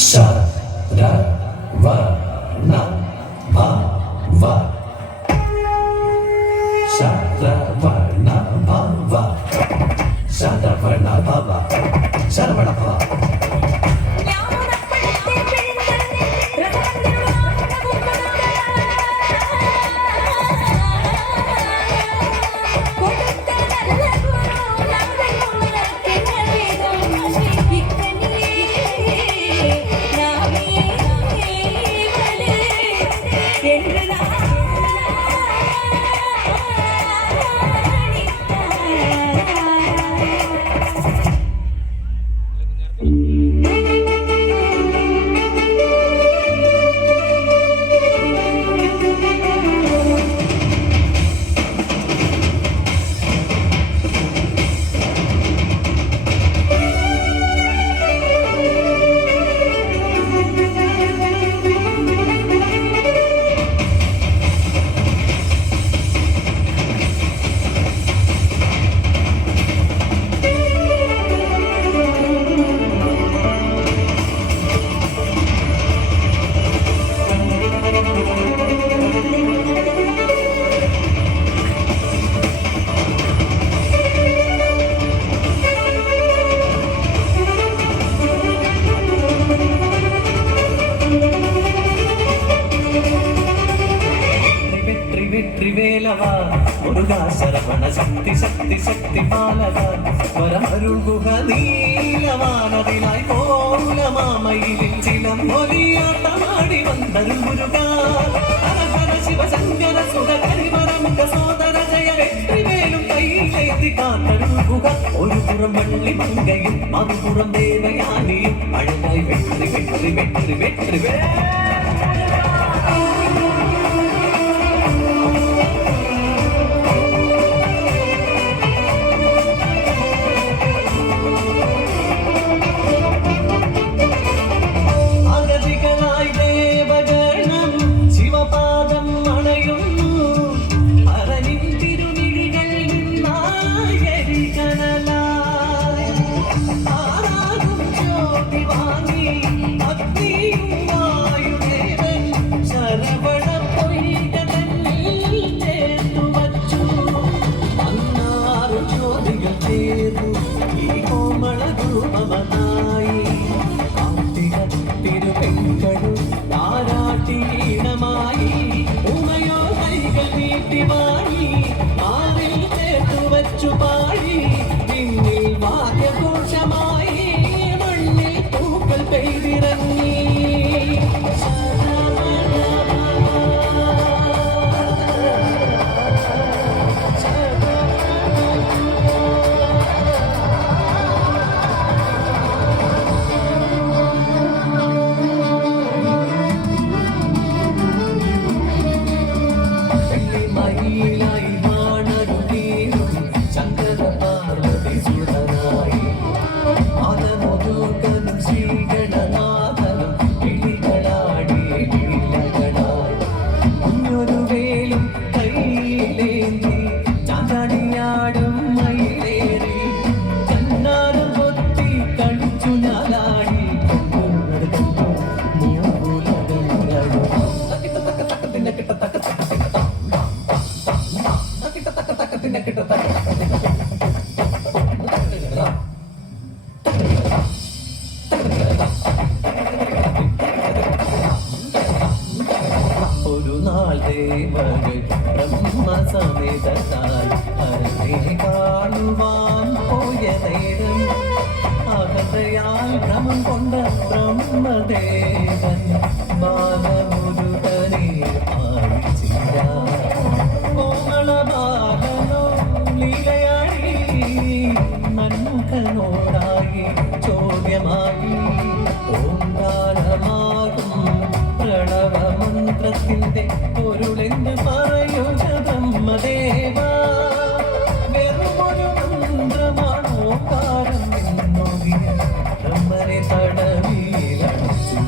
ശരവണ ഭവ ശരവണ ഭവ ശരവണ ഭവ ശരവണ ഭവ ത്രിവേലവാ മുരുകാ ശരവണ ശക്തി ശക്തി ശക്തി പാലക വരമരുൾഗുഹ നീലവാനതിലായി കോലമാമയിലിൽ ചിലം ഒലിയാട്ടമാടി വന്നൊരു മുരുകാ ഹര ശിവശങ്കര സുഖ കരിവരമുഖ സോദര ജയ വെற்றிവേലും കൈയിലേന്തി കാത്തരുൾഗുഹ ഒരു പുറം വള്ളി മങ്കയും മറുപുറം ദേവയാനിയും അഴകായി വെற்றி വെற்றி വെற்றி വെற்றி വേ ബ്രഹ്മസമേതത്താൽ ഹരനെ കാണുവാൻ പോയ നേരം അകതയാൽ ഭ്രമം കൊണ്ട ബ്രഹ്മദേവൻ ബാലമുരുകനെ പാടിച്ചില്ല കോമളബാലനോ ലീലയായി മന്മുഖനോടായി ചോദ്യമായി ഓങ്കാരമാകും പ്രണവമന്ത്രത്തിന്റെ പൊരുളെന്ന് പറയുക ബ്രഹ്മദേവ വെറുമൊരു മന്ത്രമാണോ കാരം എന്നൊഴിയ ബ്രഹ്മനെ തടവിലടച്ചു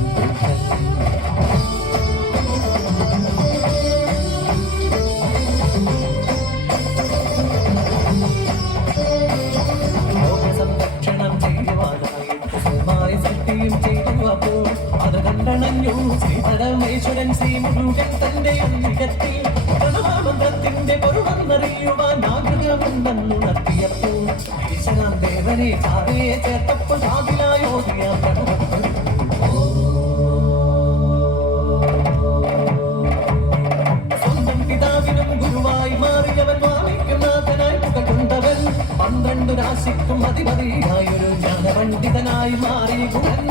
ലോക സംരക്ഷണം ചെയ്യുവാനായി സൃഷ്ടിയും ചെയ്തു അപ്പോൾ അത് കണ്ടണഞ്ഞു ശ്രീ പരമേശ്വരൻ ശ്രീ മുരുകൻ തന്റെ അന്തികത്തിൽ പ്രണവമന്ത്രത്തിന്റെ പൊരുളെന്നറിയുവാൻ ആഗ്രഹമുണ്ടെന്നുണർത്തിയപ്പോൾ ഈശ്വരൻ ദേവനെ ചാരയെ ചേർത്തപ്പോൾ കാതിലായോതിയ പ്രണവം സ്വന്തം പിതാവിനും ഗുരുവായി മാറിയവൻ വാമിക്കും നാഥനായി പുകട്ടുണ്ടവൻ 12 രാശിക്കും അധിപതിയായൊരു ജ്ഞാനപണ്ഡിതനായി മാറി ഗുണൻ